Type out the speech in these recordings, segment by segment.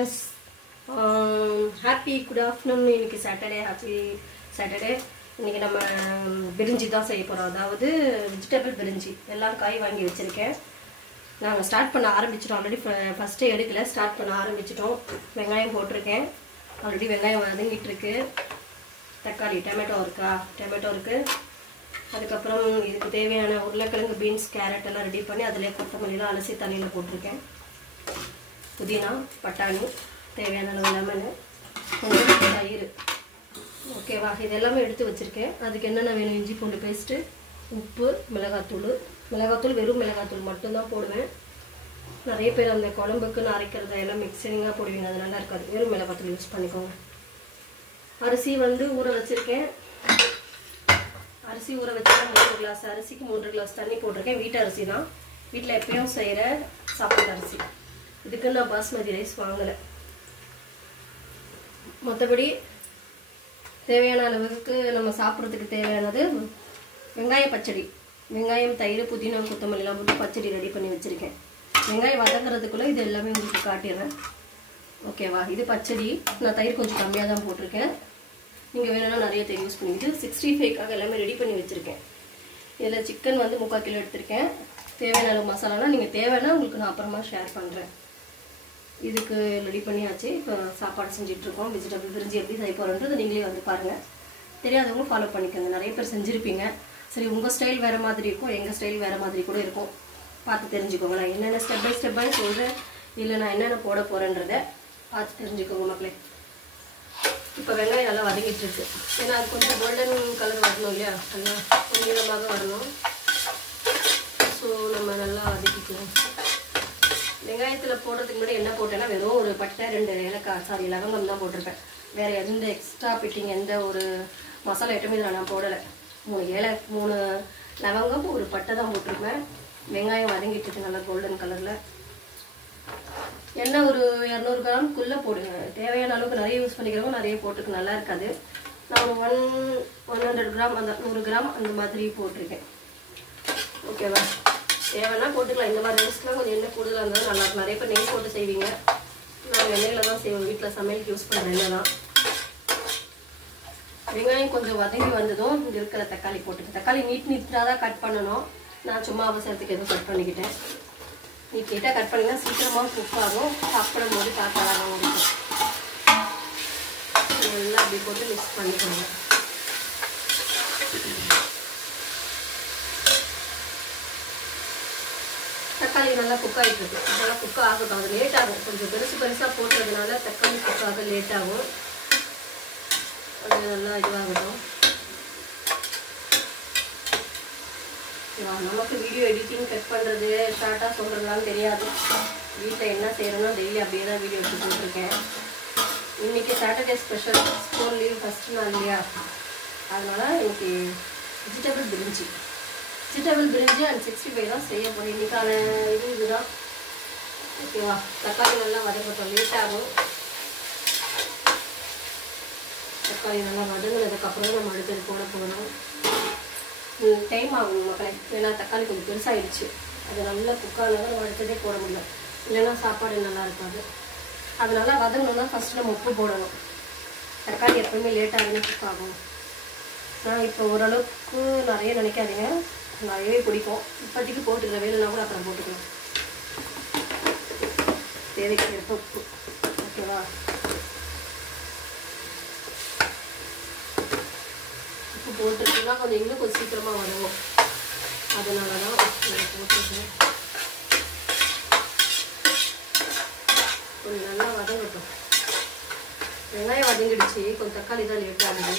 Yes. Happy good afternoon. இன்னைக்கு Saturday. Happy Saturday. இன்னைக்கு நம்ம பிரிஞ்சி தான் செய்ய போறோம். அதாவது வெஜிடபிள் பிரிஞ்சி. எல்லா காய் வாங்கி வச்சிருக்கேன். நாங்க ஸ்டார்ட் பண்ண ஆரம்பிச்சிட்டோம். ஆல்ரெடி ஃபர்ஸ்ட் எடுக்கல, ஸ்டார்ட் பண்ண ஆரம்பிச்சிட்டோம். வெங்காயம் போட்டுருக்கேன். ஆல்ரெடி வெங்காயம் வதங்கிட்டு இருக்கு. தக்காளி, டொமேட்டோ இருக்கு. அதுக்கு அப்புறம் இதுக்கு தேவையான உருளைக்கிழங்கு, பீன்ஸ், கேரட் எல்லாம் ரெடி பண்ணி அதிலே கொத்தமல்லி எல்லாம் அலசி தண்ணியில போட்டுருக்கேன். புதினா, பட்டாணி, தேவையான அளவு லெமன், கொஞ்சம் தயிர். ஓகேவா, இது எல்லாமே எடுத்து வச்சிருக்கேன். அதுக்கு என்னென்ன வேணும்? இஞ்சி பூண்டு பேஸ்ட்டு, உப்பு, மிளகாத்தூள் வெறும் மிளகாத்தூள் மட்டும்தான் போடுவேன். நிறைய பேர் அந்த குழம்புக்குன்னு அரைக்கிறத எல்லாம் மிக்சிங்காக போடுவீங்க, அது நல்லா இருக்காது. வெறும் மிளகாத்தூள் யூஸ் பண்ணிக்கோங்க. அரிசி ஊற வச்சிருக்கேன். அரிசி ஊற வச்சா 3 கிளாஸ் அரிசிக்கு 3 கிளாஸ் தண்ணி போட்டிருக்கேன். வீட்டு அரிசி தான், வீட்டில் எப்பயும் செய்கிற சாப்பாடு அரிசி. இதுக்கு நான் பாஸ்மதி ரைஸ் வாங்கலை. மற்றபடி தேவையான அளவுக்கு நம்ம சாப்பிட்றதுக்கு தேவையானது வெங்காய பச்சடி, வெங்காயம், தயிர், புதினா, கொத்தமல்லிலாம் போட்டு பச்சடி ரெடி பண்ணி வச்சுருக்கேன். வெங்காயம் வதங்குறதுக்குள்ளே இது எல்லாமே உங்களுக்கு காட்டிடுறேன். ஓகேவா, இது பச்சடி. நான் தயிர் கொஞ்சம் கம்மியாக தான் போட்டிருக்கேன். நீங்கள் வேணும்னா நிறைய தயிர் யூஸ் பண்ணிக்கிட்டு 65க்காக எல்லாமே ரெடி பண்ணி வச்சுருக்கேன். இதில் சிக்கன் 3/4 கிலோ எடுத்திருக்கேன். தேவையான அளவு மசாலாலாம் நீங்கள் தேவைன்னா உங்களுக்கு நான் அப்புறமா ஷேர் பண்ணுறேன். இதுக்கு ரெடி பண்ணியாச்சு. இப்போ சாப்பாடு செஞ்சிட்ருக்கோம். வெஜிடபிள் பிரிஞ்சி எப்படி செய்ய போகிறோன்றது நீங்களே பாருங்கள். தெரியாதவங்க ஃபாலோ பண்ணிக்கோங்க. நிறைய பேர் செஞ்சுருப்பீங்க. சரி, உங்கள் ஸ்டைல் வேறு மாதிரி இருக்கும், எங்கள் ஸ்டைல் வேறு மாதிரி கூட இருக்கும். பார்த்து தெரிஞ்சுக்கோங்க. நான் என்னென்ன ஸ்டெப் பை ஸ்டெப்பாக சொல்கிறேன், இல்லை நான் என்னென்ன போட போகிறேன்றதை பார்த்து தெரிஞ்சுக்கோங்க மக்களே. இப்போ வெங்காயம் நல்லா வதங்கிட்டு இருக்கு. ஏன்னா அது கொஞ்சம் கோல்டன் கலர் வரணும் இல்லையா, நல்லா பொன்னிறமாக வரணும். ஸோ நம்ம நல்லா வதக்கிக்குவோம். வெங்காயத்தில் போடுறதுக்கு முன்னாடி என்ன போட்டேன்னா வெறும் ஒரு பட்டை, 2 ஏலக்காய், லவங்கம் தான் போட்டிருப்பேன். வேறு எந்த எக்ஸ்ட்ரா பிட்டிங் எந்த ஒரு மசாலா ஐட்டமும் இதில் நான் போடலை. 3 லவங்கம், ஒரு பட்டை தான் போட்டிருப்பேன். வெங்காயம் வதங்கிட்டு இருக்கு நல்லா கோல்டன் கலரில். எண்ணெய் ஒரு 200 கிராமுக்குள்ளே போடுங்க. தேவையான அளவுக்கு நிறைய யூஸ் பண்ணிக்கிறவங்க நிறைய போட்டுக்கு நல்லா இருக்காது. நான் ஒரு 100 கிராம், அந்த 100 கிராம் அந்த மாதிரி போட்டிருக்கேன். ஓகேவா, தேவைன்னா போட்டுக்கலாம். இந்த மாதிரி ரைஸ்லாம் கொஞ்சம் எண்ணெய் கூடுதலாக இருந்தாலும் நல்லாயிருக்கும். நிறைய பேர் நெய் போட்டு செய்வீங்க. நான் எண்ணெயில் தான் செய்வோம். வீட்டில் சமையலுக்கு யூஸ் பண்ணுற எண்ணெய் தான். வெங்காயம் கொஞ்சம் வதங்கி வந்ததும் இங்கே இருக்கிற தக்காளி போட்டுக்கேன். தக்காளி நீட்டாக தான் கட் பண்ணணும். நான் சும்மா அவசரத்துக்கு எதுவும் கட் பண்ணிக்கிட்டேன். நீட்டாக கட் பண்ணிங்கன்னா சீக்கிரமாக குக் ஆகும். சாப்பிடும் போது காத்தாலாகவும் இருக்கும். எல்லாம் அப்படி போட்டு மிக்ஸ் பண்ணிக்கோங்க. தக்காளி நல்லா குக் ஆகிட்டு இருக்கு. அதெல்லாம் குக் ஆகட்டும். அது லேட் ஆகும். கொஞ்சம் பெருசாக போட்டுறதுனால தக்காளி குக் ஆக லேட் ஆகும். அது நல்லா இதுவாகட்டும். நமக்கு வீடியோ எடிட்டிங், கட் பண்ணுறது, ஷார்ட்டாக சொல்கிறதுலாம் தெரியாது. வீட்டில் என்ன செய்யணும்னா டெய்லி அப்படியே தான் வீடியோ எடுத்து போட்டிருக்கேன். இன்றைக்கி Saturday special, school leave first நாள் இல்லையா, அதனால் இன்றைக்கி வெஜிடபிள் பிரிஞ்சி அண்ட் 65 தான் செய்ய போகிறேன். இன்றைக்கான இதுதான். ஓகேவா, தக்காளி நல்லா வதங்கட்டும். லேட் ஆகும். தக்காளி நல்லா வதங்கினதுக்கப்புறம் நம்ம அடுத்தது போட போகிறோம். டைம் ஆகும் மக்களே. ஏன்னா தக்காளி கொஞ்சம் பெருசாகிடுச்சு. அது நல்லா குக்கானால நம்ம அடுத்ததே போட முடியல. இல்லைன்னா சாப்பாடு நல்லா இருக்காது. அதனால வதங்கணும்னா ஃபஸ்ட்டு நம்ம உப்பு போடணும். தக்காளி எப்பவுமே லேட்டாகவே குக் ஆகும். நான் இப்போ ஓரளவுக்கு நிறைய நினைக்காதீங்க, நிறையவே பிடிக்கும். இப்போதைக்கு போட்டுக்கிறேன். வேணும்னா கூட அப்புறம் போட்டுக்கலாம். தேவைக்கு ஏற்ப உப்பு. ஓகேவா, உப்பு போட்டுருக்குன்னா கொஞ்சம் இன்னும் கொஞ்சம் சீக்கிரமாக வதங்கும். அதனால தான் போட்டுருக்கேன். கொஞ்சம் நல்லா வதங்கட்டும். வெங்காயம் வதங்கிடுச்சு. கொஞ்சம் தக்காளி தான் லேட் ஆகுது.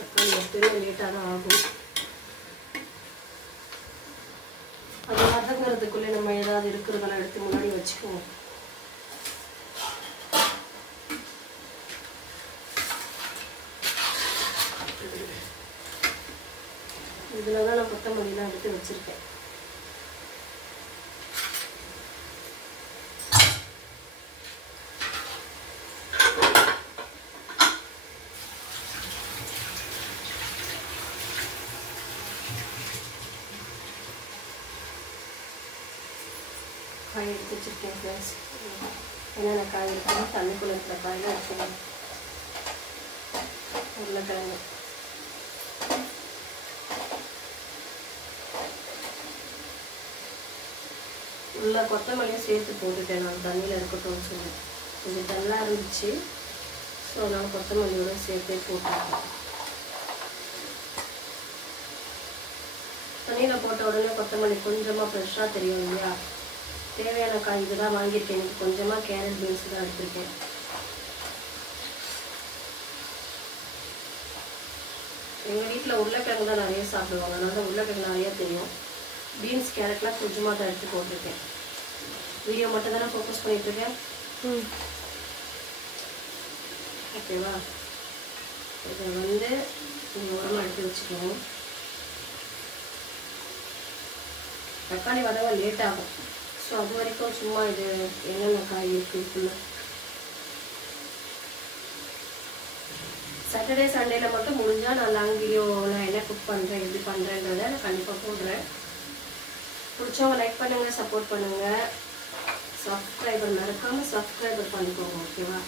தக்காளி எப்பவுமே லேட்டாக தான் ஆகும். அது வதங்குறதுக்குள்ளே நம்ம ஏதாவது இருக்கிறதெல்லாம் எடுத்து முன்னாடி வச்சுக்குவோம். இதில் தான் நான் கொத்தமல்லிலாம் எடுத்து வச்சுருக்கேன். காய் எடுத்து வச்சுருக்கேன் ஃப்ரெண்ட்ஸ். என்னென்ன காய் இருக்கணும் தண்ணிக்குள்ள இருக்கிற காயெல்லாம் எடுத்துக்கணும். உருளைக்கிழங்கு, உள்ள கொத்தமல்லியும் சேர்த்து போட்டுட்டேன். நான் தண்ணியில் இருக்கட்டும்னு சொல்லி கொஞ்சம் டல்லாக இருந்துச்சு. ஸோ நான் கொத்தமல்லியோட சேர்த்தே போட்டுருக்கேன். தண்ணியில் போட்ட உடனே கொத்தமல்லி கொஞ்சமாக ஃப்ரெஷ்ஷாக தெரியும் இல்லையா? தேவையான காய் இதுதான் வாங்கியிருக்கேன். எனக்கு கொஞ்சமாக கேரட் பீன்ஸ் தான் எடுத்திருக்கேன். எங்கள் வீட்டில் உருளைக்கிழங்கு தான் நிறைய சாப்பிடுவாங்க, அதனால தான் உருளைக்கிழங்கு நிறையா தெரியும். பீன்ஸ் கேரட்லாம் கொஞ்சமாக தான் எடுத்து போட்டிருக்கேன். வீடியோ மட்டும் தானே ஃபோக்கஸ் பண்ணிகிட்ருக்கேன். ஓகேவா? இதை வந்து நீங்கள் உரமாக எடுத்து வச்சுக்கணும். தக்காளி வதங்க லேட் ஆகும். ஸோ அது வரைக்கும் சும்மா இது என்னென்ன காய் இருக்குது ஃபுல்லாக. சாட்டர்டே சண்டேயில் மட்டும் முடிஞ்சால் நான் லாங் வீடியோ நான் என்ன குக் பண்ணுறேன் எப்படி பண்ணுறேன்றதை நான் கண்டிப்பாக போடுறேன். பிடிச்சவங்க லைக் பண்ணுங்கள், சப்போர்ட் பண்ணுங்கள். சப்ஸ்கிரைபர் மறக்காமல் சப்ஸ்கிரைபர் பண்ணிக்கோங்க. ஓகேவா?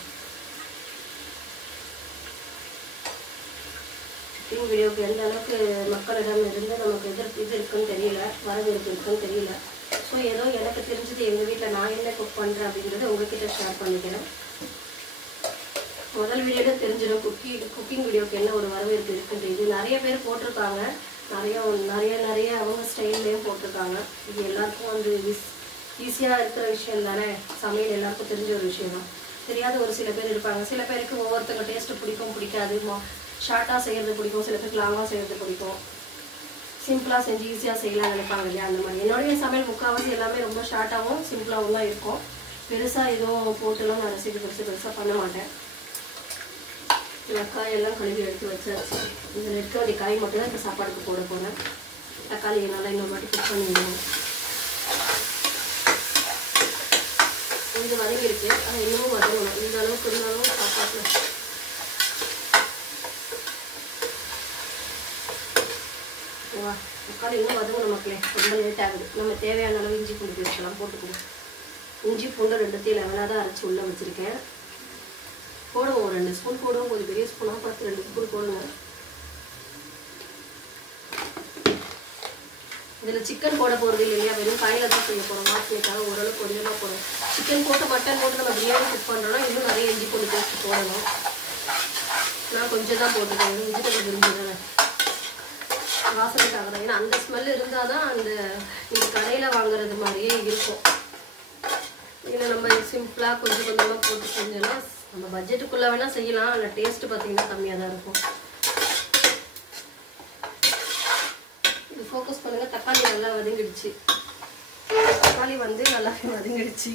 குக்கிங் வீடியோவுக்கு எந்த அளவுக்கு மக்களிடம் இருந்து நமக்கு இது இருக்குன்னு தெரியல, வரவேற்பு இருக்குன்னு தெரியல. ஸோ ஏதோ எனக்கு தெரிஞ்சது எங்கள் வீட்டில் நான் என்ன குக் பண்ணுறேன் அப்படின்றத உங்ககிட்ட ஷேர் பண்ணிக்கிறேன். முதல் வீடியோவில் தெரிஞ்சிடும் குக்கிங் வீடியோவுக்கு என்ன ஒரு வரவேற்பு இருக்குன்ட்டு. இது நிறைய பேர் போட்டிருக்காங்க, நிறைய அவங்க ஸ்டைல்லையும் போட்டிருக்காங்க. இது எல்லாருக்கும் வந்து ஈஸியாக இருக்கிற விஷயம் தானே. சமையல் எல்லாருக்கும் தெரிஞ்ச ஒரு விஷயம் தான். தெரியாத ஒரு சில பேர் இருப்பாங்க. சில பேருக்கு ஒவ்வொருத்தங்க டேஸ்ட்டு பிடிக்கும் பிடிக்காது. ஷார்ட்டாக செய்கிறது பிடிக்கும், சில பேருக்கு லாங்காக செய்கிறது பிடிக்கும். சிம்பிளாக செஞ்சு ஈஸியாக செய்யலாம் நினைப்பாங்க இல்லையா? அந்த மாதிரி என்னுடைய சமையல் முக்கால்வாசி எல்லாமே ரொம்ப ஷார்ட்டாகவும் சிம்பிளாகவும் தான் இருக்கும். பெருசாக எதுவும் போட்டுலாம் நான் ரெசிபி பெருசாக பண்ண மாட்டேன். காயெல்லாம் கழுவி எடுத்து வச்சாச்சு. இதில் இருக்க வேண்டிய காய் மட்டும் தான் இப்போ சாப்பாடுக்கு போட போகிறேன். தக்காளி நல்லா இன்னொரு வாட்டி குக் பண்ணிடுவோம். கொஞ்சம் வதங்கிருக்கு, அது இன்னமும் வதங்கணும். இந்த அளவுக்கு இருந்தாலும் சாப்பாட்டில் ஓகேவா? தக்காளி இன்னும் வதங்கணும் மக்களே, ரொம்ப லேட் ஆகுது. நம்ம தேவையான அளவு இஞ்சி பூண்டு பேஸ்ட்லாம் போட்டுக்கணும். இஞ்சி பூண்டு ரெண்டுத்தையும் லெவலாக தான் அரைச்சி உள்ளே வச்சுருக்கேன். போடுவோம், 2 ஸ்பூன் போடுவோம். கொஞ்சம் பெரிய ஸ்பூனாக பார்த்து 2 ஸ்பூன் போடுங்க. இதில் சிக்கன் போட போகிறது இல்லையா, வெறும் காயில் தான் செய்ய போகிறோம். வாசனைக்காக ஓரளவுக்கு கொஞ்சமாக போடுறோம். சிக்கன் போட்டு மட்டன் போட்டு நம்ம பிரியாணி குக் பண்ணுறோன்னா இன்னும் நிறைய இஞ்சி பூண்டு பேஸ்ட் போடணும். நான் கொஞ்சம் தான் போட்டுருக்கேன். இஞ்சி கொஞ்சம் விரும்புகிறேன் வாசனைக்காக தான். ஏன்னா அந்த ஸ்மெல் இருந்தால் தான் அந்த நீங்கள் கடையில் வாங்குறது மாதிரியே இருக்கும். இதில் நம்ம சிம்பிளாக கொஞ்சம் கொஞ்சமாக போட்டு செஞ்சோன்னா நம்ம பட்ஜெட்டுக்குள்ளே வேணால் செய்யலாம். அதில் டேஸ்ட்டு பார்த்தீங்கன்னா கம்மியாக தான் இருக்கும். இது ஃபோக்கஸ் பண்ணுங்கள். தக்காளி நல்லா வதங்கிடுச்சு. தக்காளி வந்து நல்லா வதங்கிடுச்சு.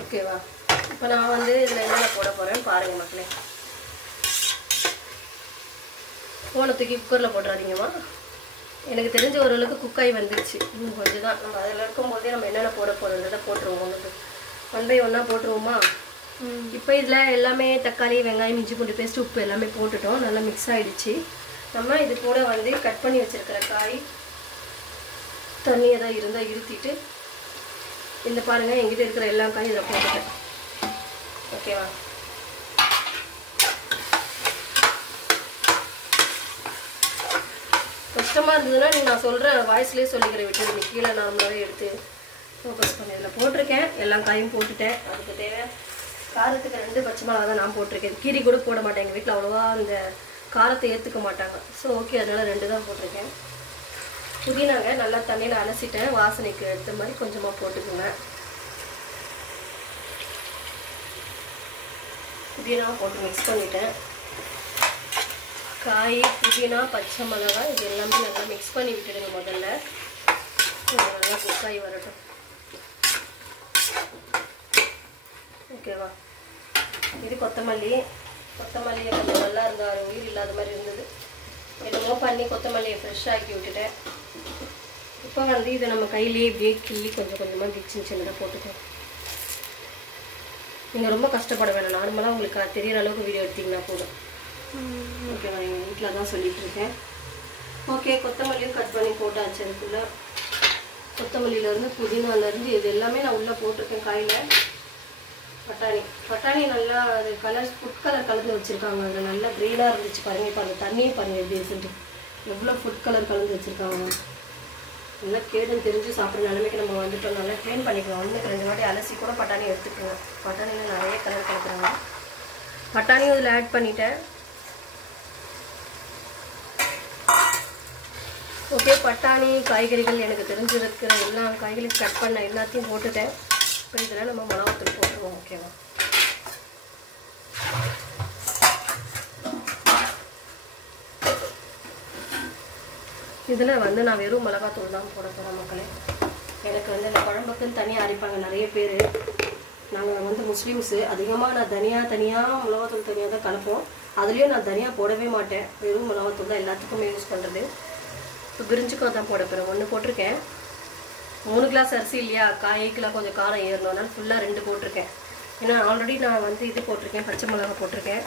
ஓகேவா? இப்போ நான் வந்து இதில் என்னென்ன போட போகிறேன்னு பாருங்கள் மக்களே. ஃபோனை தூக்கி குக்கரில் போட்டுறாதீங்கம்மா. எனக்கு தெரிஞ்ச ஓரளவுக்கு குக்காய் வந்துடுச்சு. இன்னும் கொஞ்சம் தான். நம்ம அதில் இருக்கும்போதே நம்ம என்னென்ன போட போகிறோன்றதை போட்டுருவோம். உங்களுக்கு 1 by 1 போட்டுருவோமா? இப்போ இதில் எல்லாமே தக்காளி, வெங்காயம், இஞ்சி பூண்டு பேஸ்ட், உப்பு எல்லாமே போட்டுட்டோம். நல்லா மிக்ஸ் ஆகிடுச்சு. நம்ம இது கூட வந்து கட் பண்ணி வச்சுருக்கிற காய் தண்ணி எதாவது இருந்தால் இருத்திட்டு இந்த பாருங்கள் எங்கிட்ட இருக்கிற எல்லா காயும் இதில் போட்டுட்டேன். ஓகேவா? கஷ்டமாக இருந்ததுன்னா நான் சொல்கிற வாய்ஸ்லேயே சொல்லிக்கிறேன். விட்டு கீழே நார்மலாகவே எடுத்து ஃபோக்கஸ் பண்ணி இதில் போட்டிருக்கேன். எல்லா காயும் போட்டுட்டேன். அதுக்கு தேவை காரத்துக்கு 2 பச்சை மிளகா தான் நான் போட்டிருக்கேன். கீரி கூட போட மாட்டேன். எங்கள் வீட்டில் அவ்வளோவா அந்த காரத்தை ஏற்றுக்க மாட்டாங்க. ஸோ ஓகே, அதனால் 2 தான் போட்டிருக்கேன். புதினாங்க நல்லா தண்ணியில் அலசிட்டேன். வாசனைக்கு எடுத்த மாதிரி கொஞ்சமாக போட்டுக்குங்க. புதினா போட்டு மிக்ஸ் பண்ணிட்டேன். காய், புதினா, பச்சை மிளகாய் இது எல்லாமே நல்லா மிக்ஸ் பண்ணி விட்டுடுங்க. முதல்ல நல்லா குக்காய் வரட்டும். ஓகேவா? இது கொத்தமல்லி கொஞ்சம் நல்லா இருந்தால் உயிர் இல்லாத மாதிரி இருந்தது. என்னமோ பண்ணி கொத்தமல்லியை ஃப்ரெஷ்ஷாக ஆக்கி விட்டுட்டேன். இப்போ வந்து இதை நம்ம கையிலேயே இப்படியே கிள்ளி கொஞ்சம் கொஞ்சமாக சின்னதாக போட்டுக்கோம். நீங்கள் ரொம்ப கஷ்டப்பட வேணாம். நார்மலாக உங்களுக்கு தெரிகிற அளவுக்கு வீடியோ எடுத்திங்கன்னா போதும். ஓகேவா? எங்கள் வீட்டில் தான் சொல்லிகிட்ருக்கேன். ஓகே, கொத்தமல்லியும் கட் பண்ணி போட்டாச்சு. அதுக்குள்ளே கொத்தமல்லியிலேருந்து புதினாலேருந்து இது எல்லாமே நான் உள்ளே போட்டிருக்கேன் காயில். பட்டாணி நல்லா அது கலர் ஃபுட் கலர் கலந்து வச்சுருக்காங்க. அதில் நல்லா க்ரீனாக இருந்துச்சு பாருங்கள். இப்போ அந்த தண்ணியை பாருங்கள் எப்படி இருக்குன்ட்டு, எவ்வளோ ஃபுட் கலர் கலந்து வச்சுருக்காங்க. நல்லா கேடுன்னு தெரிஞ்சு சாப்பிட்ற நிலைமைக்கு நம்ம வந்துட்டோம். நல்லா க்ளீன் பண்ணிக்கலாம். 1-2 வாட்டி அலசி கூட பட்டாணி எடுத்துக்கலாம். பட்டாணியில் நிறைய கலர் கலக்குறாங்க. பட்டாணியும் இதில் ஆட் பண்ணிட்டேன். ஓகே, பட்டாணி காய்கறிகள் எனக்கு தெரிஞ்சிருக்கிற எல்லா காய்கறியும் கட் பண்ண எல்லாத்தையும் போட்டுட்டேன். இப்போ இதில் நம்ம மிளகாத்தூள் போட்டுருவோம். ஓகேவா? இதில் வந்து நான் வெறும் மிளகாத்தூள் தான் போட போகிறேன் மக்களே. எனக்கு வந்து இந்த குழம்புக்குன்னு தனியாக அரைப்பாங்க நிறைய பேர். நாங்கள் வந்து முஸ்லீம்ஸு, அதிகமாக நான் தனியாக மிளகாத்தூள் தனியாக தான் கலப்போம். அதுலேயும் நான் தனியாக போடவே மாட்டேன். வெறும் மிளகாத்தூள் தான் எல்லாத்துக்குமே யூஸ் பண்ணுறது. இப்போ பிரிஞ்சுக்கும் தான் போட போகிறேன். 1 போட்டிருக்கேன். 3 கிளாஸ் அரிசி இல்லையா, காய்க்கெலாம் கொஞ்சம் காரம் ஏறணும், அதனால ஃபுல்லாக 2 போட்டிருக்கேன். ஏன்னா ஆல்ரெடி நான் வந்து இது போட்டிருக்கேன், பச்சை மிளகா போட்டிருக்கேன்.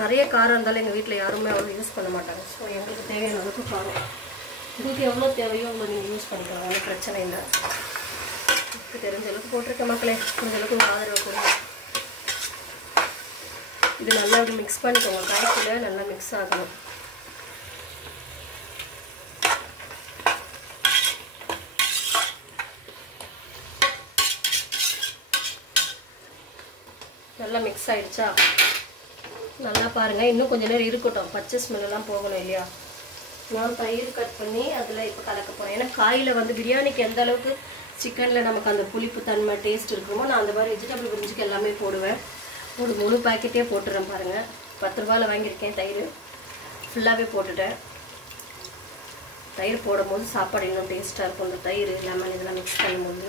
நிறைய காரம் இருந்தாலும் எங்கள் வீட்டில் யாருமே அவ்வளோ யூஸ் பண்ண மாட்டாங்க. ஸோ எங்களுக்கு தேவையான அளவுக்கு காரம், உங்களுக்கு எவ்வளோ தேவையோ அவ்வளோ நீங்கள் யூஸ் பண்ணிக்கலாம், ஒன்றும் பிரச்சனை இல்லை. எனக்கு தெரிஞ்ச அளவுக்கு போட்டிருக்கேன் மக்களே. கொஞ்ச அளவுக்கு ஆதரவு கொடுங்க. இது நல்லா அப்படி மிக்ஸ் பண்ணிக்கோங்க. காய்க்குள்ளே நல்லா மிக்ஸ் ஆகணும். நல்லா மிக்ஸ் ஆகிடுச்சா? நல்லா பாருங்கள். இன்னும் கொஞ்சம் நேரம் இருக்கட்டும், பச்சை ஸ்மெல்லாம் போகணும் இல்லையா. நான் தயிர் கட் பண்ணி அதில் இப்போ கலக்க போகிறேன். ஏன்னா காயில் வந்து பிரியாணிக்கு எந்த அளவுக்கு சிக்கனில் நமக்கு அந்த புளிப்பு தன்மை டேஸ்ட் இருக்குமோ, நான் அந்த மாதிரி வெஜிடபிள் பிரிஞ்சுக்கு எல்லாமே போடுவேன். ஒரு முழு பாக்கெட்டே போட்டுறேன் பாருங்கள். 10 ரூபாயில் வாங்கியிருக்கேன் தயிர். ஃபுல்லாகவே போட்டுட்டேன். தயிர் போடும்போது சாப்பாடு இன்னும் டேஸ்ட்டாக இருக்கும். இந்த தயிர் லெமன் இதெல்லாம் மிக்ஸ் பண்ணும்போது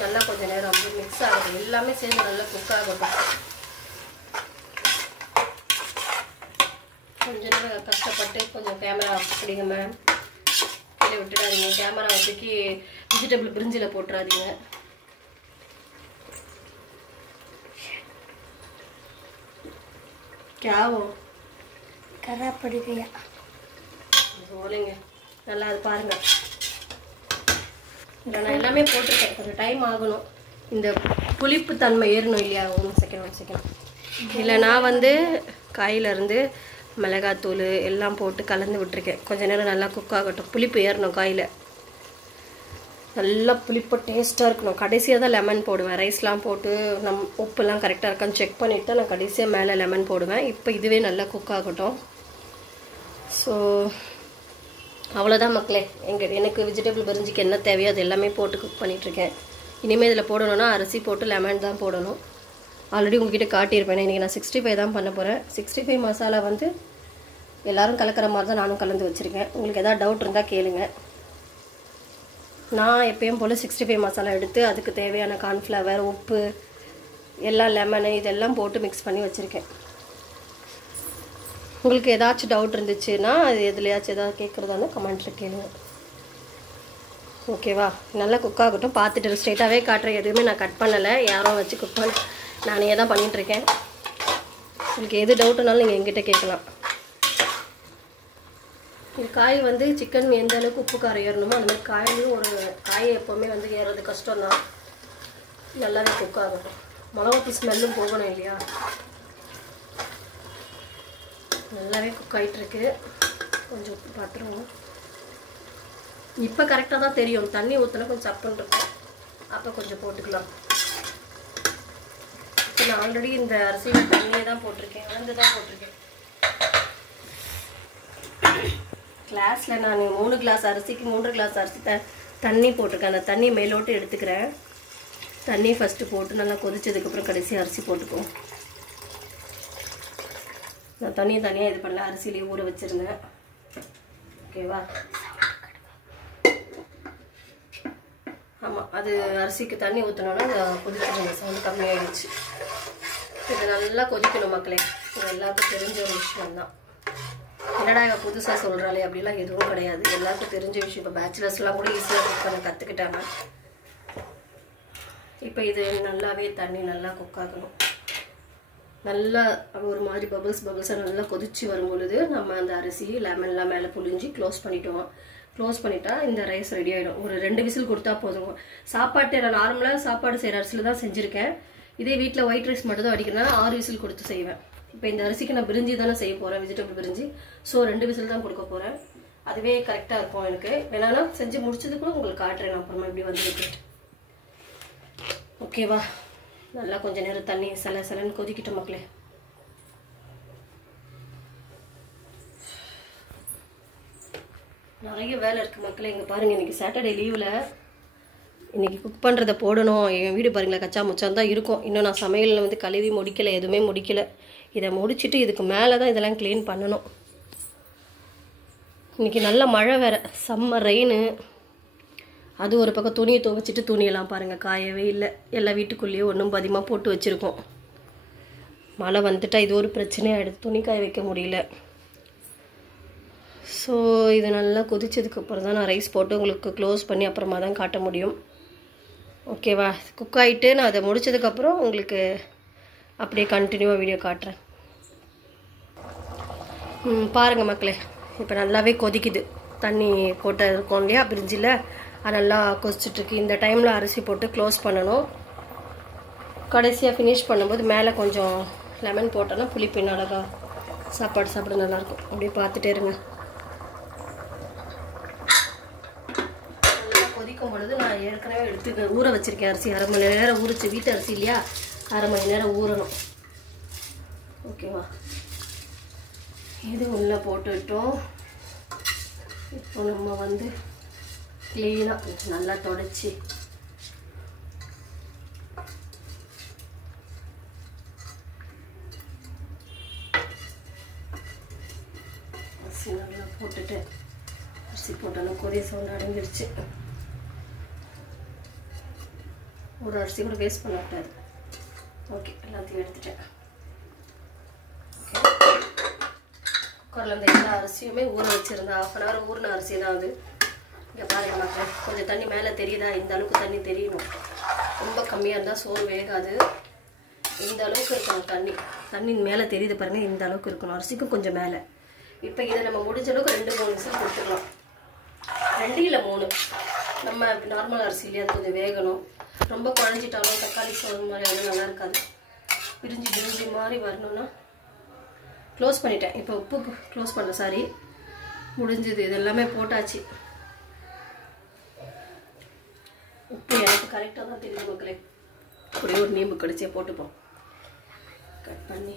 நல்லா கொஞ்சம் நேரம் அப்படி மிக்ஸ் ஆகும். எல்லாமே சேர்ந்து நல்லா குக் ஆகட்டும். கொஞ்சம் நேரம் கஷ்டப்பட்டு கொஞ்சம் கேமரா பிடிங்க மேம், கீழே விட்டுடாதீங்க. கேமரா வச்சுக்கி வெஜிடபிள் பிரிஞ்சில் போட்டுறாதீங்க. கேவோ கரா படுகையா போலேங்க. நல்லா அது பாருங்கள். நான் எல்லாமே போட்டிருக்கேன். கொஞ்சம் டைம் ஆகணும். இந்த புளிப்பு தன்மை ஏறணும் இல்லையா. 1 செகண்ட். இல்லை, நான் வந்து காயிலேருந்து மிளகாத்தூள் எல்லாம் போட்டு கலந்து விட்டுருக்கேன். கொஞ்சம் நேரம் நல்லா குக் ஆகட்டும். புளிப்பு ஏறணும் காயில். நல்லா புளிப்பு டேஸ்ட்டாக இருக்கணும். கடைசியாக தான் லெமன் போடுவேன். ரைஸ்லாம் போட்டு உப்புலாம் கரெக்டாக இருக்கான்னு செக் பண்ணிவிட்டு நான் கடைசியாக மேலே லெமன் போடுவேன். இப்போ இதுவே நல்லா குக் ஆகட்டும். ஸோ அவ்வளோதான் மக்களே. எனக்கு வெஜிடபிள் பிரிஞ்சிக்கு என்ன தேவையோ அது எல்லாமே போட்டு குக் பண்ணிகிட்ருக்கேன். இனிமேல் இதில் போடணுன்னா அரிசி போட்டு லெமன் தான் போடணும். ஆல்ரெடி உங்ககிட்ட காட்டியிருப்பேன். இன்றைக்கி நான் 65 தான் பண்ண போகிறேன். 65 மசாலா வந்து எல்லோரும் கலக்கிற மாதிரி தான் நானும் கலந்து வச்சுருக்கேன். உங்களுக்கு எதாவது டவுட் இருந்தால் கேளுங்க. நான் எப்பயும் போல் 65 மசாலா எடுத்து அதுக்கு தேவையான கார்ன்ஃப்ளவர், உப்பு, எல்லாம் லெமனு இதெல்லாம் போட்டு மிக்ஸ் பண்ணி வச்சுருக்கேன். உங்களுக்கு ஏதாச்சும் டவுட் இருந்துச்சுன்னா அது எதுலையாச்சும் ஏதாவது கேட்குறதா இருந்தால் கமெண்ட்டில் கேளுங்க. ஓகேவா? நல்லா குக் ஆகட்டும். பார்த்துட்டு ஸ்ட்ரைட்டாகவே காட்டுறேன். எதுவுமே நான் கட் பண்ணலை, யாரும் வச்சு குக் பண்ண நானே தான் பண்ணிகிட்ருக்கேன். உங்களுக்கு எது டவுட்டுனாலும் நீங்கள் எங்கிட்ட கேட்கலாம். இந்த காய் வந்து சிக்கன் எந்த அளவுக்கு உப்பு காரம் ஏறணுமோ அந்த மாதிரி காயிலையும் ஒரு காயை எப்போவுமே வந்து ஏறுறது கஷ்டம் தான். நல்லாவே குக் ஆகட்டும். மிளகாத்தூள் ஸ்மெல்லும் போகணும் இல்லையா. நல்லாவே குக் ஆகிட்டுருக்கு. கொஞ்சம் உப்பு பார்த்துருவோம். இப்போ கரெக்டாக தான் தெரியும். தண்ணி ஊற்றினா கொஞ்சம் சப்புன்னு இருக்கும். அப்போ கொஞ்சம் போட்டுக்கலாம். இப்போ நான் ஆல்ரெடி இந்த அரிசியில் தண்ணியே தான் போட்டிருக்கேன். அளந்து தான் போட்டிருக்கேன். கிளாஸில் நான் 3 கிளாஸ் அரிசிக்கு 3 கிளாஸ் அரிசி தண்ணி போட்டிருக்கேன். அந்த தண்ணி மேலோட்டு எடுத்துக்கிறேன். தண்ணி ஃபஸ்ட்டு போட்டு நல்லா கொதிச்சதுக்கப்புறம் கடைசி அரிசி போட்டுக்குவோம். நான் தண்ணியை தனியாக இது பண்ணல, அரிசியிலேயே ஊற வச்சுருந்தேன். ஓகேவா? ஆமாம், அது அரிசிக்கு தண்ணி ஊற்றினோன்னா அந்த கொதிக்கிற சவுண்டு கம்மியாகிடுச்சு. இது நல்லா கொதிக்கணும் மக்களே. இது எல்லாருக்கும் தெரிஞ்ச ஒரு விஷயம்தான். என்னடா இவ புதுசாக சொல்கிறாளே அப்படிலாம் எதுவும் கிடையாது. எல்லாருக்கும் தெரிஞ்ச விஷயம். இப்போ பேச்சுலர்ஸ்லாம் கூட ஈஸியாக குக் பண்ண கற்றுக்கிட்டாங்க. இப்போ இது நல்லாவே தண்ணி நல்லா குக் ஆகணும். நல்லா ஒரு மாதிரி பபிள்ஸாக நல்லா கொதிச்சு வரும் பொழுது நம்ம அந்த அரிசி லெமன்லாம் மேலே புழிஞ்சு க்ளோஸ் பண்ணிட்டோம். க்ளோஸ் பண்ணிட்டா இந்த ரைஸ் ரெடி ஆகிடும். ஒரு 2 விசில் கொடுத்தா போதும். சாப்பாட்டு நான் நார்மலாக சாப்பாடு செய்கிற அரிசியில் தான் செஞ்சுருக்கேன். இதே வீட்டில் ஒயிட் ரைஸ் மட்டும் தான் அடிக்கிறேன்னா 6 விசில் கொடுத்து செய்வேன். இப்போ இந்த அரிசிக்கு நான் பிரிஞ்சி தானே செய்ய போகிறேன், வெஜிடபிள் பிரிஞ்சி. ஸோ 2 விசில் தான் கொடுக்க போகிறேன். அதுவே கரெக்டாக இருக்கும் எனக்கு. வேணான்னா செஞ்சு முடிச்சதுக்குள்ள உங்களுக்கு காட்டுறேன் நான் அப்புறமா இப்படி வந்துருக்கு. ஓகேவா? நல்லா கொஞ்சம் நேரம் தண்ணி சலன்னு கொதிக்கிட்டோம் மக்களே. நிறைய வேலை இருக்குது மக்களே. இங்கே பாருங்கள், இன்றைக்கி சாட்டர்டே லீவில் இன்றைக்கி குக் பண்ணுறதை போடணும். என் வீடு பாருங்களேன், கச்சா முச்சான் தான் இருக்கும். இன்னும் நான் சமையலில் வந்து கழுவி முடிக்கலை, எதுவுமே முடிக்கலை. இதை முடிச்சுட்டு இதுக்கு மேலே தான் இதெல்லாம் க்ளீன் பண்ணணும். இன்றைக்கி நல்ல மழை வேறு, சம்மர் ரெயின். அது ஒரு பக்கம் துணியை துவைச்சிட்டு துணியெல்லாம் பாருங்கள் காயவே இல்லை. எல்லாம் வீட்டுக்குள்ளேயே ஒன்றும் பதிமாக போட்டு வச்சுருக்கோம். மழை வந்துட்டால் இது ஒரு பிரச்சனையாக எடுத்து துணி காய வைக்க முடியல. ஸோ இது நல்லா கொதிச்சதுக்கப்புறம் தான் நான் ரைஸ் போட்டு உங்களுக்கு க்ளோஸ் பண்ணி அப்புறமா தான் காட்ட முடியும். ஓகேவா? குக் ஆகிட்டு நான் அதை முடித்ததுக்கப்புறம் உங்களுக்கு அப்படியே கண்டினியூவாக வீடியோ காட்டுறேன். பாருங்கள் மக்களே, இப்போ நல்லாவே கொதிக்குது. தண்ணி போட்ட இருக்கோம் இல்லையா பிரிஞ்சில், அது நல்லா கொதிச்சிட்ருக்கு. இந்த டைமில் அரிசி போட்டு க்ளோஸ் பண்ணணும். கடைசியாக ஃபினிஷ் பண்ணும்போது மேலே கொஞ்சம் லெமன் போட்டோன்னா புளிப்பின் அழகா சாப்பாடு சாப்பிட நல்லாயிருக்கும். அப்படியே பார்த்துட்டே இருங்க. கொதிக்கும் பொழுது நான் ஏற்கனவே எடுத்து ஊற வச்சுருக்கேன் அரிசி. 1/2 மணி நேரம் ஊறிச்சு. வீட்டு அரிசி இல்லையா, 1/2 மணி நேரம் ஊறணும். ஓகேவா? இது உள்ளே போட்டுவிட்டோம். இப்போ நம்ம வந்து க்ளீனாக நல்லா தொடச்சி அரிசி நல்லா போட்டுட்டு அரிசி போட்டோன்னா கொதிய சவுண்ட் அடங்கிடுச்சு. ஒரு அரிசி கூட வேஸ்ட் பண்ணக்கூடாது. ஓகே, எல்லாத்தையும் எடுத்துட்டேன். குக்கரில் இருந்த எல்லா அரிசியுமே ஊற வச்சுருந்தேன். 1/2 hour ஊறின அரிசி தான் அது. இங்கே பாருங்க மக்கள், கொஞ்சம் தண்ணி மேலே தெரியுதா? இந்த அளவுக்கு தண்ணி தெரியணும். ரொம்ப கம்மியாக இருந்தால் சோறு வேகாது. இந்த அளவுக்கு இருக்கணும் தண்ணி மேலே தெரியுது பாருங்கள், இந்த அளவுக்கு இருக்கணும். அரிசிக்கும் கொஞ்சம் மேலே. இப்போ இதை நம்ம முடிஞ்ச அளவுக்கு 2-3 விசில் கொடுத்துக்கலாம். 2 இல்லை 3. நம்ம நார்மல் அரிசியிலே அது கொஞ்சம் வேகணும். ரொம்ப குழஞ்சிட்டாலும் தக்காளி சோறு மாதிரி அது நல்லா இருக்காது. பிரிஞ்சு மாதிரி வரணும்னா க்ளோஸ் பண்ணிட்டேன். இப்போ உப்பு க்ளோஸ் பண்ணேன், சாரி, முடிஞ்சது. இது எல்லாமே போட்டாச்சு. உப்பு எனக்கு கரெக்டாக தான் தெரியும் மக்களே. ஒரே ஒரு நீம்பு கடிச்சே போட்டுப்போம். கட் பண்ணி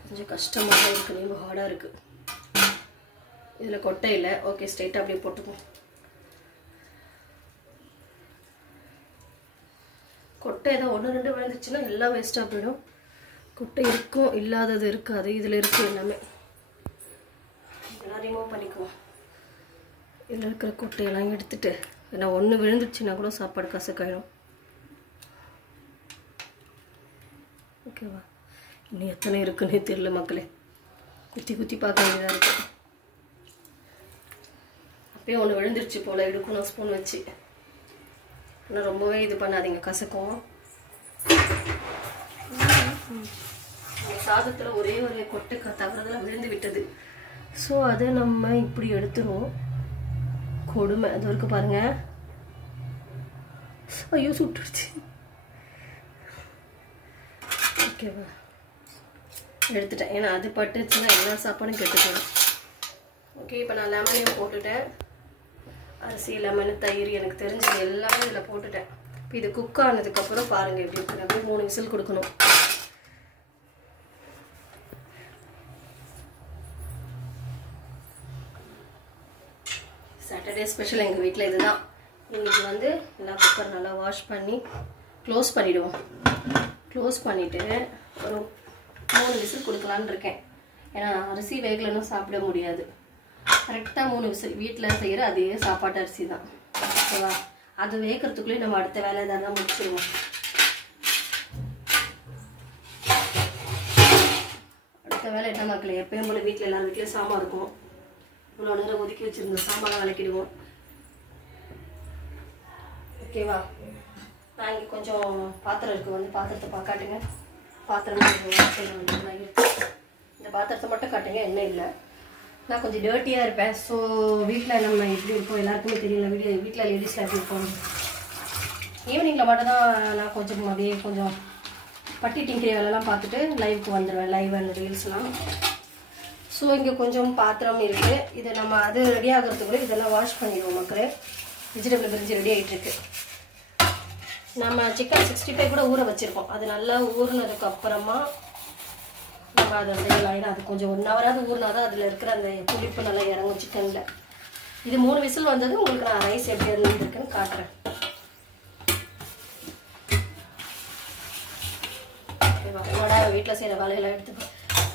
கொஞ்சம் கஷ்டமாக தான் இருக்குது. நீம்பு ஹார்டாக இருக்குது. இதில் கொட்டை இல்லை. ஓகே, ஸ்ட்ரைட்டாக அப்படியே போட்டுப்போம். கொட்டை ஏதோ 1-2 விழுந்துச்சுன்னா எல்லாம் வேஸ்ட்டாக போயிடும். கொட்டை இருக்கும், இல்லாதது இருக்காது. இதில் இருக்குது எல்லாமே. இதெல்லாம் ரிமூவ் பண்ணிக்குவோம். இதில் இருக்கிற கொட்டையெல்லாம் எடுத்துட்டு, ஏன்னா 1 விழுந்துச்சுன்னா கூட சாப்பாடு கசக்காயிடும். ஓகேவா? இன்னும் எத்தனை இருக்குன்னே தெரியல மக்களே. குத்தி பார்க்க வேண்டியதாக இருக்குது. அப்பயே 1 விழுந்துருச்சு போல், எடுக்கணும் ஸ்பூன் வச்சு. ஆனால் ரொம்பவே இது பண்ணாதீங்க, கசக்கும். சாதத்தில் ஒரே ஒரு கொட்டை தவறுதெல்லாம் விழுந்து விட்டது. ஸோ அதை நம்ம இப்படி எடுத்துருவோம். கொடுமை அது வரைக்கும் பாருங்க. ஐயோ சுட்டுடுச்சு. ஓகேவா? எடுத்துட்டேன். ஏன்னா அது பட்டுச்சுன்னா எல்லா சாப்பாடும் கெட்டு போயிடும். ஓகே, இப்போ நான் லெமனையும் போட்டுட்டேன். அரிசி, லெமன், தயிர், எனக்கு தெரிஞ்சது எல்லாமே இதில் போட்டுட்டேன். இப்போ இது குக் ஆனதுக்கப்புறம் பாருங்கள் எப்படி இருக்குது. அப்படியே 3 விசில் கொடுக்கணும். சாட்டர்டே ஸ்பெஷல் எங்கள் வீட்டில் இதுதான். இன்றைக்கி வந்து எல்லா குக்கர் நல்லா வாஷ் பண்ணி க்ளோஸ் பண்ணிவிடுவோம். க்ளோஸ் பண்ணிவிட்டு ஒரு 3 விசில் கொடுக்கலான்னு இருக்கேன். ஏன்னா அரிசி வேகலைன்னு சாப்பிட முடியாது. கரெக்டாக 3 விசில். வீட்டில் செய்கிற அதே சாப்பாட்டு அரிசி தான். ஓகேவா? அது வேகிறதுக்குள்ளேயே நம்ம அடுத்த வேலை இதெல்லாம் முடிச்சிடுவோம். அடுத்த வேலை என்ன மக்களே, எப்பயும் போல வீட்டில் எல்லாரும் வீட்லேயும் சாம்பார் இருக்கும். இவ்வளோ நேரம் ஒதுக்கி வச்சுருந்த சாம்பாரை விளக்கிடுவோம். ஓகேவா? நான் இங்கே கொஞ்சம் பாத்திரம் இருக்குது, வந்து பாத்திரத்தை பார்க்காட்டுங்க. பாத்திரம் இந்த பாத்திரத்தை மட்டும் காட்டுங்க, என்ன இல்லை. நான் கொஞ்சம் டர்ட்டியாக இருப்பேன். ஸோ வீட்டில் நம்ம எப்படி இருப்போம் எல்லாருக்குமே தெரியல. வீட்டில் லேடிஸில் எப்படி இருப்போம். ஈவினிங்கில் மட்டும் தான் நான் கொஞ்சம் அப்படியே கொஞ்சம் பட்டி டிங்கிற வேலைலாம் பார்த்துட்டு லைவுக்கு வந்துடுவேன். Live and ரீல்ஸ்லாம். ஸோ இங்கே கொஞ்சம் பாத்திரம் இருக்குது. இதை நம்ம அது ரெடி ஆகிறதுக்குள்ளே இதெல்லாம் வாஷ் பண்ணிடுவோம் மக்களே. வெஜிடபிள் பிரிஞ்சு ரெடி ஆகிட்டுருக்கு. நம்ம சிக்கன் 65 கூட ஊற வச்சுருக்கோம். அது நல்லா ஊறினதுக்கு அப்புறமா நம்ம அதை வந்து அது கொஞ்சம் 1 ஹவராவது ஊறினா தான் அதில் இருக்கிற அந்த புளிப்பு நல்லா இறங்கும் சிக்கனில். இது 3 விசில் வந்தது. உங்களுக்கு நான் ரைஸ் எப்படி இருந்துருக்குன்னு காட்டுறேன். என்னோட வீட்டில் செய்கிற வேலையெல்லாம் எடுத்து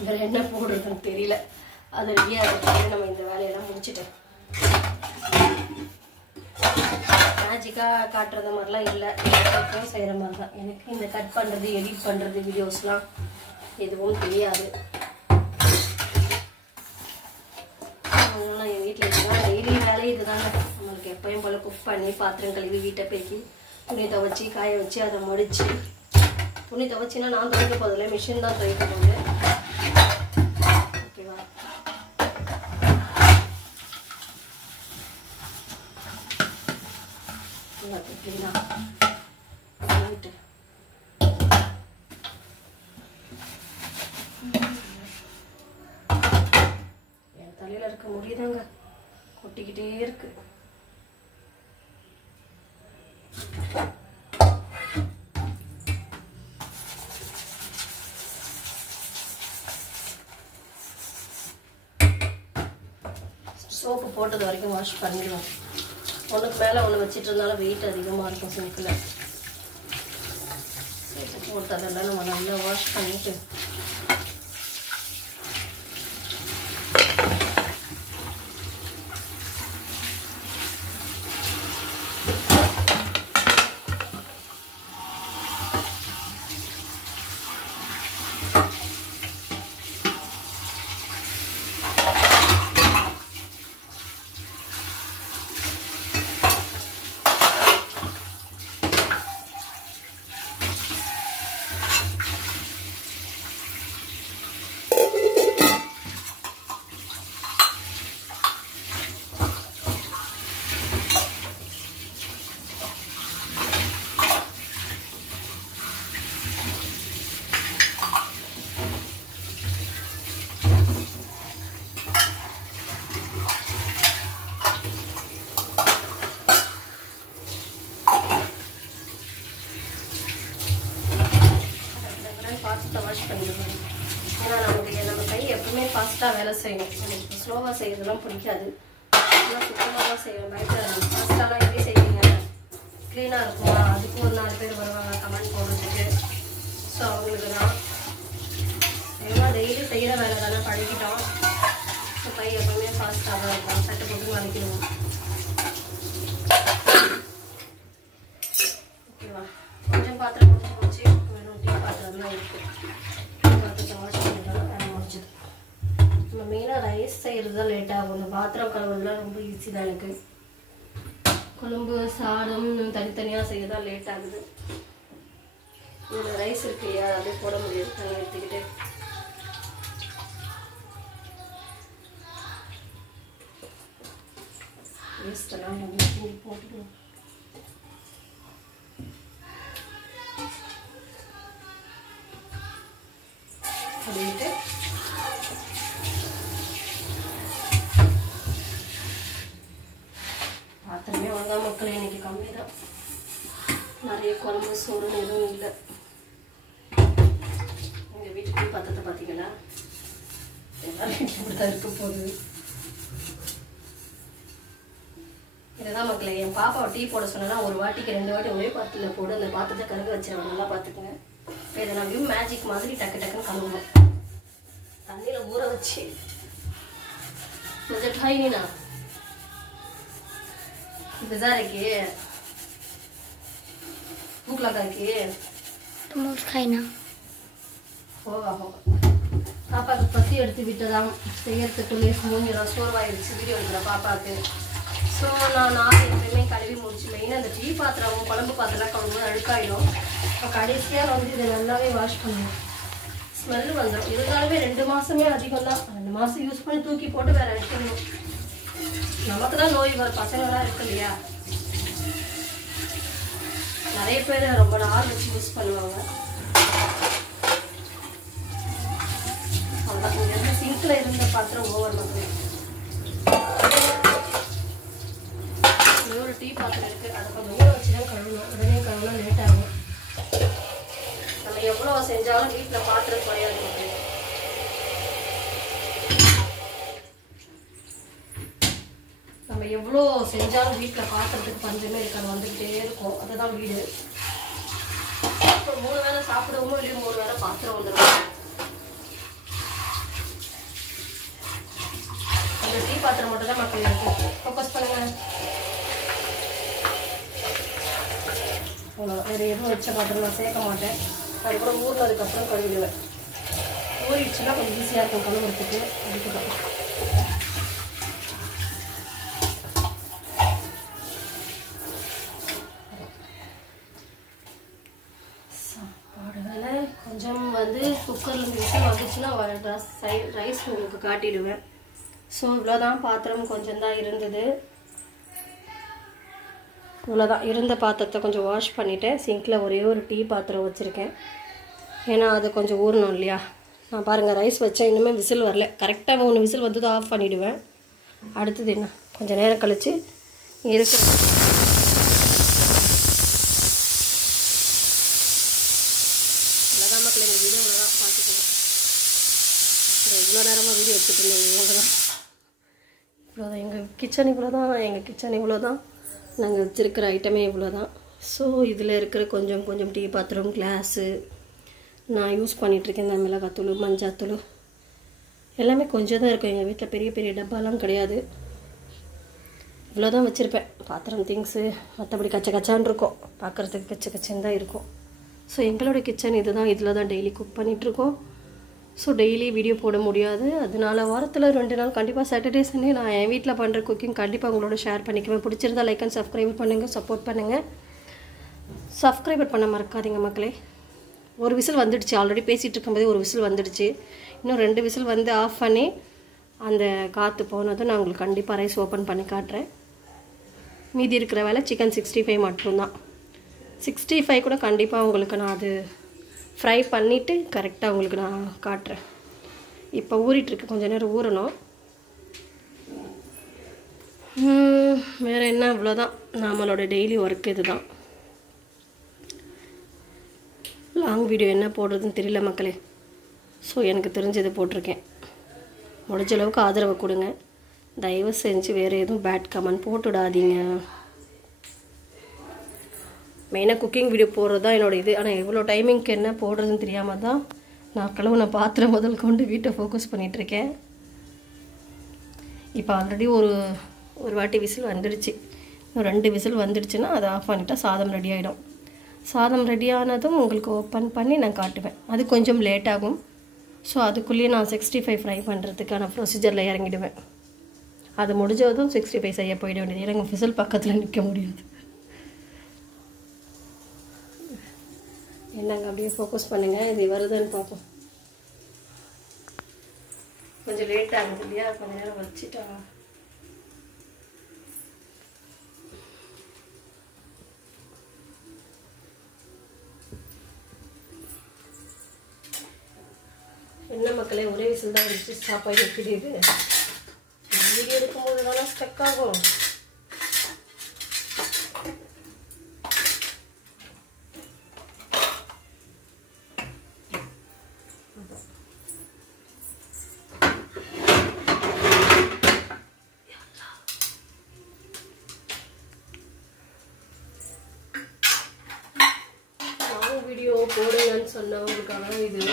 இதில் என்ன போடுறதுன்னு தெரியல. அது ரெடியாக இருக்கிறது நம்ம இந்த வேலையெல்லாம் முடிச்சுட்டேன். மேஜிக்காக காட்டுறது மாதிரிலாம் இல்லை. எல்லாருக்கும் செய்கிற மாதிரி தான். எனக்கு இந்த கட் பண்ணுறது எடிட் பண்ணுறது வீடியோஸ்லாம் எதுவும் தெரியாது. அதனால என் வீட்டில் இதுதான் டெய்லி வேலை. இதுதாங்க நம்மளுக்கு எப்பயும் போல் குக் பண்ணி பாத்திரம் கழுவி வீட்டை பெருக்கி துணி துவைச்சி காய வச்சு அதை முடிச்சு. துணி துவைச்சின்னா நான் துவைக்க போதில்லை, மிஷின் தான் துவைக்க போகுது. ஓகேவா? என் தலையில இருக்க முடியுதாங்க கொட்டிக்கிட்டே இருக்கு. சோப்பு போட்டது வரைக்கும் வாஷ் பண்ணிடுவோம். ஒன்றுக்கு மேலே ஒன்று வச்சுட்டு இருந்தாலும் வெயிட் அதிகமாக இருக்கும் சிங்கில். சோப்பு போட்டதெல்லாம் நம்ம நல்லா வாஷ் பண்ணிட்டு வாஷ் பண்ணிடுவோம். ஏன்னா நம்ம கை எப்பவுமே ஃபாஸ்ட்டாக வேலை செய்யணும். எனக்கு ஸ்லோவாக செய்யறதுலாம் பிடிக்காது. ஆனால் சுத்தமாக தான் செய்வேன். பயப்படாது. ஃபாஸ்ட்டாலாம் எப்படி செய்வீங்க, க்ளீனாக இருக்குமா, அதுக்கும் ஒரு 4 பேர் வருவாங்க கமெண்ட் போடுறதுக்கு. ஸோ அவங்களுக்கு தான் எல்லாம் டெய்லி செய்கிற வேலை தானே பழகிட்டோம். ஸோ கை எப்பவுமே ஃபாஸ்ட்டாக தான் இருக்கும். சட்டை போட்டு வதக்கிடுவோம். ஓகேவா? கொஞ்சம் பாத்திரம் முடிச்சு போச்சு. வெறும் டீ பாத்திரம்லாம் இருக்குது. பாத்திரத்தை வாஷ் பண்ணிட்டோம். வேலை முடிச்சது. நம்ம மெயினாக ரைஸ் செய்கிறது தான் லேட் ஆகும். இந்த பாத்திரம் கழுவுலாம் ரொம்ப ஈஸி தான். எனக்கு குழம்பு சாதம் தனித்தனியாக செய்ய தான் லேட் ஆகுது. இதில் ரைஸ் இருக்கு இல்லையா, அதே போட முடியாது. தண்ணி எடுத்துக்கிட்டு வேஸ்டெல்லாம் போட்டுக்கணும். அப்படின்ட்டு பாத்திரமே வாங்க மக்கள் இன்னைக்கு கம்மி தான். நிறைய குழம்பு சோறு எதுவும் இல்லை. எங்கள் வீட்டுக்கு பாத்திரத்தை பார்த்தீங்களா, எல்லாரும் இப்படிதான் இருக்க போகுது. இதுதான் மக்களே. என் பாப்பாவை டீ போட சொன்னா ஒரு வாட்டிக்கு 2 வாட்டி ஒரே பாத்திரத்தில் போடு, அந்த பாத்திரத்தை கருக வச்சிருவேன். நல்லா பார்த்துக்குங்க. இப்போ இதை நான் மேஜிக் மாதிரி டக்கு டக்குன்னு கழுவுவேன். தண்ணியில் ஊற வச்சு मुझे खाई नहीं ना बाजार के भूख लगा के तुम खाई ना होगा பாப்பாக்கு பசி எடுத்து விட்டதாம். செய்யறதுக்குள்ளே சோர்வாயிடுச்சு வீடியோ எடுக்கிற பாப்பாவுக்கு. ஸோ நான் எப்பயுமே கழுவி முடிச்சு மெயினாக அந்த டீ பாத்திரம் குழம்பு பாத்திரம் கழுவும்போது அழுக்காயிடும். இப்போ கடைசியாக இதை நல்லாவே வாஷ் பண்ணுவேன். ஸ்மெல் வந்துடும். இருந்தாலுமே 2 மாசமே அதிகம் தான். 2 மாசம் யூஸ் பண்ணி தூக்கி போட்டு வேற வைக்கணும். நமக்கு தான் நோய் வர பசங்களாம் இருக்கு இல்லையா. நிறைய பேர் ரொம்ப நாள் வச்சு யூஸ் பண்ணுவாங்க. அவ்வளோதான். இங்கே இருந்து சிங்கில் இருந்த பாத்திரம் ஓவர் மாதிரி ஒரு டீ பாத்திரம் இருக்குது. அதை கொஞ்சம் ஊற வச்சு தான் கழுவணும். உடனே கழுவினா லேட் ஆகும். நம்ம எவ்வளோ செஞ்சாலும் வீட்டில் பாத்திரம் குறையாது மக்களே. நம்ம எவ்வளோ செஞ்சாலும் வீட்டில் பாத்திரத்துக்கு பஞ்சமே இருக்காது, வந்துக்கிட்டே இருக்கும். அதுதான் வீடு. இப்போ 3 வேளை சாப்பிடுவோமோ இல்லையோ 3 வேளை பாத்திரம் வந்துடும். அந்த டீ பாத்திரம் மட்டும் தான் மக்கள் இருக்கு. ஃபோக்கஸ் பண்ணுங்க. அவ்வளோ வேறு எதுவும் வச்ச பாத்திரம் நான் சேர்க்க மாட்டேன். அதுக்கப்புறம் ஊறினதுக்கப்புறம் கழுவிடுவேன். ஊறிடுச்சுன்னா கொஞ்சம் ஈஸியாக இருக்கும் கழுவுறதுக்கு. அதுக்கு தான் சாப்பாடுகளை கொஞ்சம் வந்து குக்கரில் விசில் வந்துச்சுன்னா ரைஸ் உங்களுக்கு காட்டிடுவேன். ஸோ இவ்வளோதான். பாத்திரம் கொஞ்சம் தான் இருந்தது. இவ்வளோதான். இருந்த பாத்திரத்தை கொஞ்சம் வாஷ் பண்ணிவிட்டேன். சிங்கில் ஒரே ஒரு டீ பாத்திரம் வச்சுருக்கேன். ஏன்னா அது கொஞ்சம் ஊறணும் இல்லையா. நான் பாருங்கள் ரைஸ் வச்சேன், இன்னுமே விசில் வரல. கரெக்டாக 3 விசில் வந்து ஆஃப் பண்ணிவிடுவேன். அடுத்தது என்ன, கொஞ்சம் நேரம் கழித்து இருக்கிற இவ்வளோதான் மக்கள். எங்கள் வீடியோ இவ்வளோதான். பார்த்துக்கோங்க. இவ்வளோ நேரமாக வீடியோ எடுத்துகிட்டு இருந்தேன். இவ்வளோதான். இவ்வளோதான் எங்கள் கிச்சன். இவ்வளோதான் நாங்கள் வச்சுருக்கிற ஐட்டமே இவ்வளோ தான். ஸோ இதில் இருக்கிற கொஞ்சம் கொஞ்சம் டீ பாத்திரம், கிளாஸு, நான் யூஸ் பண்ணிகிட்ருக்கேன் இந்த மிளகாத்தூள், மஞ்சாத்தூள் எல்லாமே கொஞ்சம் தான் இருக்கும். எங்கள் வீட்டில் பெரிய பெரிய டப்பாலாம் கிடையாது. இவ்வளோ தான் வச்சுருப்பேன் பாத்திரம், திங்ஸு. மற்றபடி கச்ச கச்சான்னு இருக்கும், பார்க்குறதுக்கு கச்ச கச்சன்னு தான் இருக்கும். ஸோ எங்களோட கிச்சன் இது தான். இதில் தான் டெய்லி குக் பண்ணிகிட்ருக்கோம். ஸோ டெய்லி வீடியோ போட முடியாது. அதனால வாரத்தில் 2 நாள் கண்டிப்பாக சாட்டர்டே சண்டே நான் என் வீட்டில் பண்ணுற குக்கிங் கண்டிப்பாக உங்களோட ஷேர் பண்ணிக்குவேன். பிடிச்சிருந்தா லைக் அண்ட் சப்ஸ்கிரைப் பண்ணுங்கள், சப்போர்ட் பண்ணுங்கள். சப்ஸ்கிரைபர் பண்ண மறக்காதீங்க மக்களே. ஒரு விசில் வந்துடுச்சு. ஆல்ரெடி பேசிகிட்டு இருக்கும்போதே ஒரு விசில் வந்துடுச்சு. இன்னும் 2 விசில் வந்து ஆஃப் பண்ணி அந்த காற்று போனதும் நான் உங்களுக்கு கண்டிப்பாக ரைஸ் ஓப்பன் பண்ணி காட்டுறேன். மீதி இருக்கிற வேலை சிக்கன் 65 மட்டும்தான். 65 கூட கண்டிப்பாக உங்களுக்கு நான் அது ஃப்ரை பண்ணிவிட்டு கரெக்டாக உங்களுக்கு நான் காட்டுறேன். இப்போ ஊறிட்டுருக்கு, கொஞ்சம் நேரம் ஊறணும். வேறு என்ன, இவ்வளோதான் நம்மளோட டெய்லி ஒர்க். இது தான். லாங் வீடியோ என்ன போடுறதுன்னு தெரியல மக்களே. ஸோ எனக்கு தெரிஞ்சது போட்டிருக்கேன். முடிஞ்ச அளவுக்கு ஆதரவு கொடுங்க. தயவு செஞ்சு வேறு எதுவும் பேட் கமெண்ட் போட்டுவிடாதீங்க. மெயினாக குக்கிங் வீடியோ போடுறது தான் என்னோடய இது. ஆனால் எவ்வளோ டைமிங்க்கு என்ன போடுறதுன்னு தெரியாமல் தான் நான் கழுவுன பாத்திரம் முதல் கொண்டு வீட்டை ஃபோக்கஸ் பண்ணிகிட்ருக்கேன். இப்போ ஆல்ரெடி ஒரு வாட்டி விசில் வந்துடுச்சு. இன்னும் 2 விசில் வந்துடுச்சுன்னா அதை ஆஃப் பண்ணிட்டா சாதம் ரெடி ஆகிடும். சாதம் ரெடி ஆனதும் உங்களுக்கு ஓப்பன் பண்ணி நான் காட்டுவேன். அது கொஞ்சம் லேட் ஆகும். ஸோ அதுக்குள்ளேயே நான் 65 ஃப்ரை பண்ணுறதுக்கான ப்ரொசீஜரில் இறங்கிடுவேன். அது முடிஞ்சதும் 65 செய்ய போயிட வேண்டியது. எனக்கு விசில் பக்கத்தில் நிற்க முடியாது. என்னங்க அப்படியே ஃபோக்கஸ் பண்ணுங்கள். இது வருதுன்னு பார்ப்போம். கொஞ்சம் லேட் ஆகுது இல்லையா, கொஞ்சம் நேரம் வச்சுட்டா. என்ன மக்களே, ஒரே விசில் தான் வச்சு சாப்பாடு வைக்கிறது. வீடியோ எடுக்கும்போது தானே ஸ்டக் ஆகும். வீடியோ போடுங்கன்னு சொன்னவங்களுக்காக இது.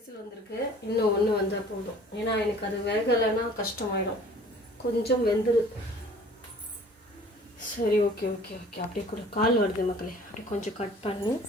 விசில் வந்திருக்கு. இன்னும் ஒன்று வந்தால் போதும். ஏன்னா எனக்கு அது வேகலைன்னா கஷ்டமாயிடும். கொஞ்சம் வெந்துரு. சரி, ஓகே ஓகே ஓகே. அப்படியே கூட கால் வருது மக்களே. அப்படியே கொஞ்சம் கட் பண்ணி